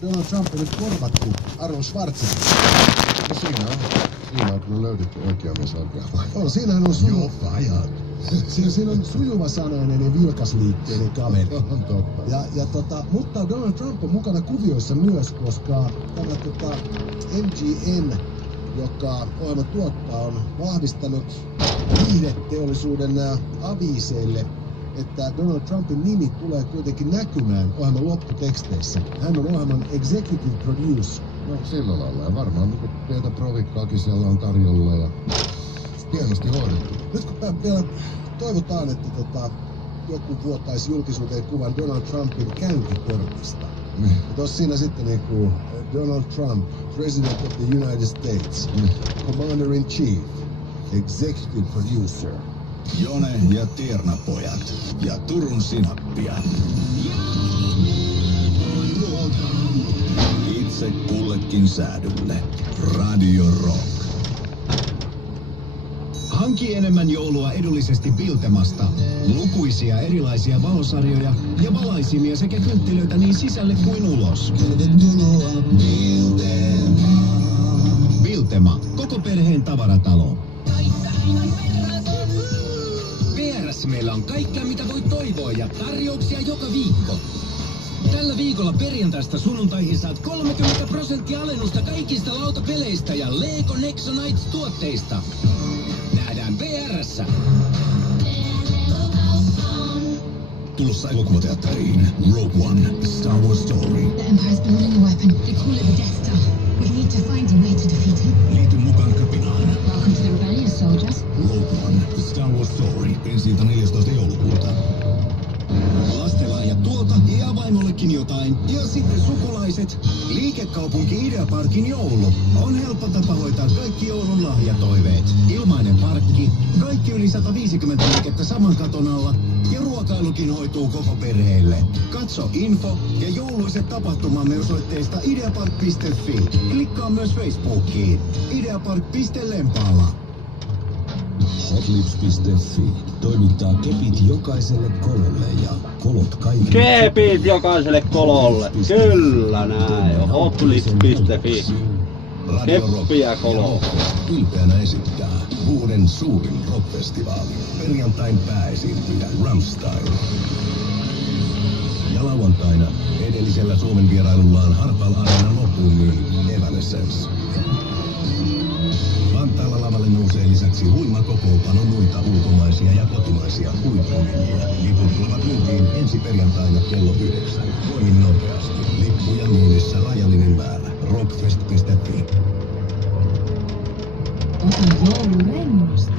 Donald Trump on nyt korvattu Arnold Schwarzenegger. No siinä on kyllä löydetty oikea mies oikea paikka. On, siinähän on siinä on sujuva sanainen ja vilkasliikkeinen kaveri. On totta. Mutta Donald Trump on mukana kuvioissa myös, koska tämä MGM, joka ohjelma tuottaa, on vahvistanut viihdeteollisuuden aviiseille, että Donald Trumpin nimi tulee kuitenkin näkymään ohjelman lopputeksteissä. Hän on ohjelman executive producer. No sillä lailla. Ja varmaan niin pientä provikkaakin siellä on tarjolla ja hienosti hoidettu. Nyt kun vielä toivotaan, että joku vuotaisi julkisuuteen kuvan Donald Trumpin käyntikortista. Tuossa siinä sitten niinku Donald Trump, President of the United States, Commander in Chief, Executive Producer. Jone ja Tiernapojat ja Turun sinappia. Itse kullekin säädylle. Radio Rock. Hanki enemmän joulua edullisesti Biltemasta. Lukuisia erilaisia valosarjoja ja valaisimia sekä kynttilöitä niin sisälle kuin ulos. Biltema. Koko perheen tavaratalo. VR:ssä meillä on kaikkea mitä voi toivoa ja tarjouksia joka viikko. Tällä viikolla perjantaista sunnuntaihin saat 30% alennusta kaikista lautapeleistä ja Lego Nexonites tuotteista. Nähdään VR:ssä. Tulossa elokuvateatteriin Rogue One, Star Wars Story. The Empire's building a weapon. They call it the Death Star. We need to find a way to defeat him. Liity mukaan kapinaan. Welcome to the rebellion, soldiers. Rogue One, Star Wars Story. Ensi-ilta 14. joulukuuta. Lastenlahjat tuolta ja vaimollekin jotain. Ja sitten sukulaiset. Liikekaupunki Ideaparkin joulu. On helppo tapa hoitaa kaikki joulun lahjatoiveet. Ilmainen parkki. Kaikki yli 150 liikettä saman katon alla. Ja ruokailukin hoituu koko perheelle. Katso info ja jouluiset tapahtumamme osoitteesta ideapark.fi. Klikkaa myös Facebookiin. Ideapark.Lempaala. Hotlips.fi toimittaa kepit jokaiselle kololle ja kolot kaikille. Kepit jokaiselle kololle. Kyllä näin. Hotlips.fi. Keppiä kolo. Ylpeänä esittää vuoden suurin rockfestivaali. Perjantain pääesiintyjä Rammstein. Ja lauantaina edellisellä Suomen vierailullaan Hartwall Areenan loppuun myynyt Evanescence. Vantaalla lavalle nousee lisäksi huima kokoonpano muita ulkomaisia ja kotimaisia huippuhyviä. Liput tulevat myyntiin ensi perjantaina kello 9. Voimin nopeasti. Lippuja myynnissä rajallinen määrä. Rockfest.fi. Ota joulu rennosti.